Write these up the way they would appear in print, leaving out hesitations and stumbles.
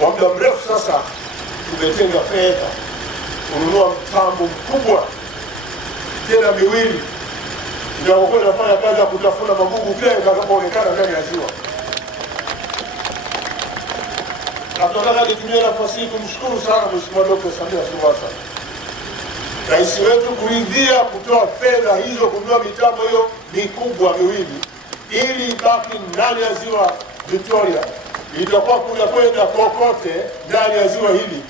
Kwa muda mrefu sasa tumetenga fedha kununua mtambo mkubwa tena miwili ndio inafanya kazi ya kutafuna magugu kile yatakapoonekana ndani ya ziwa. Na tunataka nitumie nafasi hii kumshukuru sana Mheshimiwa Dr. Samia Suluhu Hassan, Rais wetu, kuridhia kutoa fedha hizo kununua mitambo hiyo mikubwa miwili ili ibaki ndani ya ziwa Victoria. Itakuwa kuna kwenda kokote ndani ya ziwa hili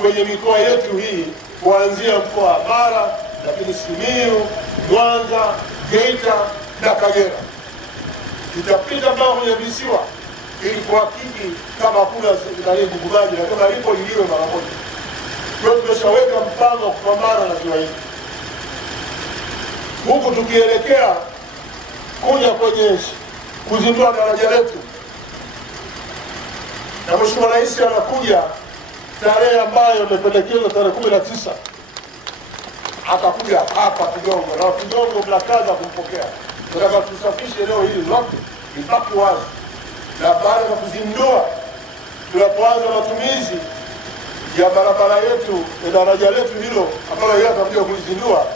kwenye mikoa yetu hii kuanzia mkoa wa Mara, lakini Simiyu, Mwanza, Geita na Kagera. Tutapita mpaka kwenye visiwa ili kuhakiki kama kuna gugu maji na kama lipo liliwe mara moja. Kwa hiyo tumeshaweka mpango wa kupambana na ziwa hili. Huku tukielekea kuja kwenye kuzindua daraja letu. Na Mheshimiwa Rais anakuja tarehe ambayo imependekezwa tarehe 19. Atakuja hapa Kigongo na Kigongo mnakaza kumpokea. Tunataka tusafishe eneo hili lote libaki wazi. Na baada ya kuzindua tunapoanza matumizi ya barabara yetu na daraja letu hilo ambalo yeye atakuja kulizindua,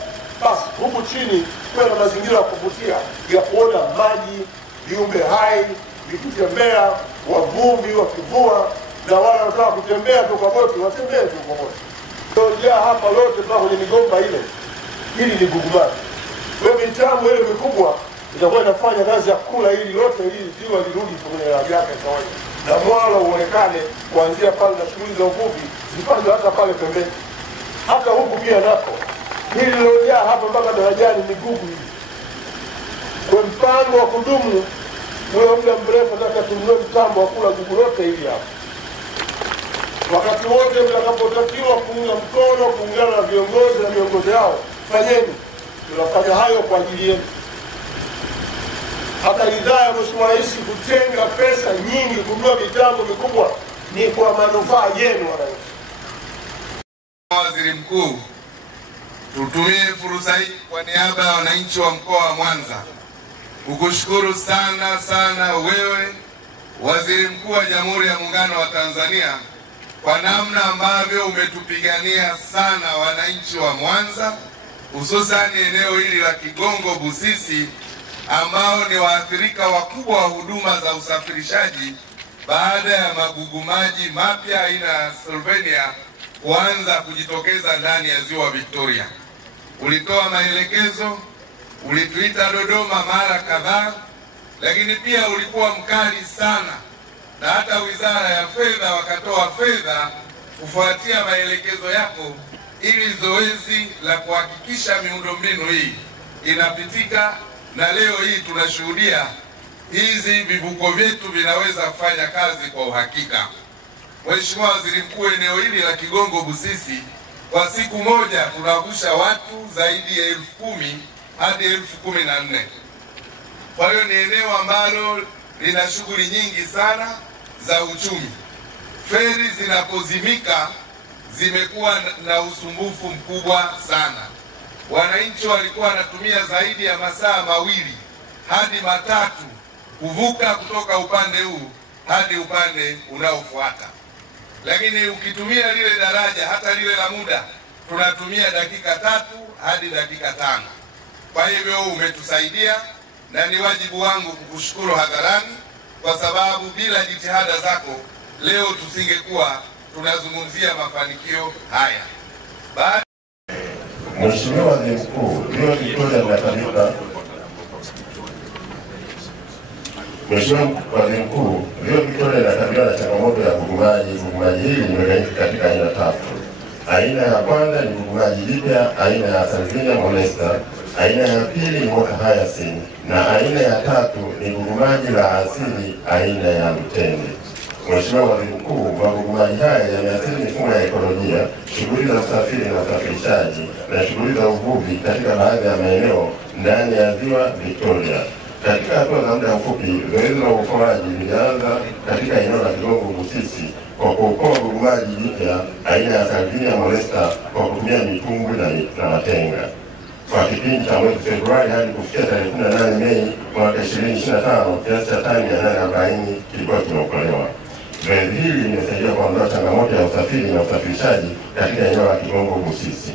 basi huku chini kwa na mazingira ya kuvutia ya kuona maji, viumbe hai vikitembea, wavuvi wakivua, na wale wanataka kutembea tu kwa boti watembee tu kwa boti. Ndio hapa lote mpaka kwenye migomba ile. Hili ni gugu maji. Kwa mitambo ile mikubwa itakuwa inafanya kazi ya kula hili lote hili ziwa lirudi kwenye hali yake kawaida. Na mwalo uonekane kuanzia pale na shughuli za uvuvi zifanywe hata pale pembeni. Hata huku pia nako. Hili lilojaa hapa mpaka darajani ni gugu hili. Kwa mpango wa kudumu ule muda mrefu nataka tununue mtambo wa kula gugu lote hili hapa. Wakati wote mtakapotakiwa kuunga mkono, kuungana na viongozi na miongozo yao, fanyeni. Tunafanya hayo kwa ajili yenu. Hata ridhaa ya Mheshimiwa Rais kutenga pesa nyingi kununua mitambo mikubwa ni kwa manufaa yenu wananchi. Waziri Mkuu, tutumie fursa hii kwa niaba ya wananchi wa mkoa wa Mwanza kukushukuru sana wewe Waziri Mkuu wa Jamhuri ya Muungano wa Tanzania kwa namna ambavyo umetupigania sana wananchi wa Mwanza, hususani eneo hili la Kigongo Busisi ambao ni waathirika wakubwa wa huduma za usafirishaji baada ya magugu maji mapya aina ya Slovenia kuanza kujitokeza ndani ya ziwa Victoria. Ulitoa maelekezo, ulituita Dodoma mara kadhaa, lakini pia ulikuwa mkali sana, na hata Wizara ya Fedha wakatoa fedha kufuatia maelekezo yako ili zoezi la kuhakikisha miundombinu hii inapitika, na leo hii tunashuhudia hizi vivuko vyetu vinaweza kufanya kazi kwa uhakika. Mheshimiwa Waziri Mkuu, eneo hili la Kigongo Busisi kwa siku moja tunavusha watu zaidi ya 10,000 hadi 14,000. Kwa hiyo ni eneo ambalo lina shughuli nyingi sana za uchumi. Feri zinapozimika zimekuwa na usumbufu mkubwa sana. Wananchi walikuwa wanatumia zaidi ya masaa 2 hadi 3 kuvuka kutoka upande huu hadi upande unaofuata. Lakini ukitumia lile daraja hata lile la muda tunatumia dakika 3 hadi dakika 5. Kwa hivyo umetusaidia na ni wajibu wangu kukushukuru hadharani, kwa sababu bila jitihada zako leo tusingekuwa tunazungumzia mafanikio haya. Mheshimiwa Waziri Mkuu, ziwa Victoria linatabika. Mheshimiwa Waziri Mkuu, ziwa Victoria linakabiliwa na changamoto ya gugu maji. Gugu maji hili limegawanyika katika aina 3. Aina ya kwanza ni gugu maji jipya aina ya Salvinia molesta, aina ya pili ni water hyacinth, na aina ya 3 ni gugu maji la asili aina ya mtende. Mheshimiwa Waziri Mkuu, magugu maji haya yameathiri mifumo ya ekolojia, shughuli za usafiri na usafirishaji na shughuli za uvuvi katika baadhi ya maeneo ndani ya ziwa Victoria. Katika hatua za muda mfupi, zoezi la uokoaji lilianza katika eneo la Kigongo Busisi kwa kuokoa gugu maji jipya aina ya Salvinia molesta kwa kutumia mitumbwi na matenga. Kwa kipindi cha mwezi Februari hadi kufikia tarehe 18 Mei mwaka 2025, kiasi cha tani 840 kilikuwa kimeokolewa. Zoezi hili limesaidia kuondoa changamoto ya usafiri na usafirishaji katika eneo la Kigongo Busisi.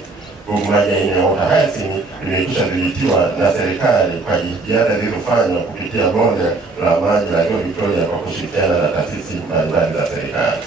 Gugu maji aina ya Water Hyacinth limekwisha dhibitiwa na serikali kwa jitihada zilizofanywa kupitia bonde la maji la Ziwa Victoria kwa kushirikiana na taasisi mbalimbali za serikali.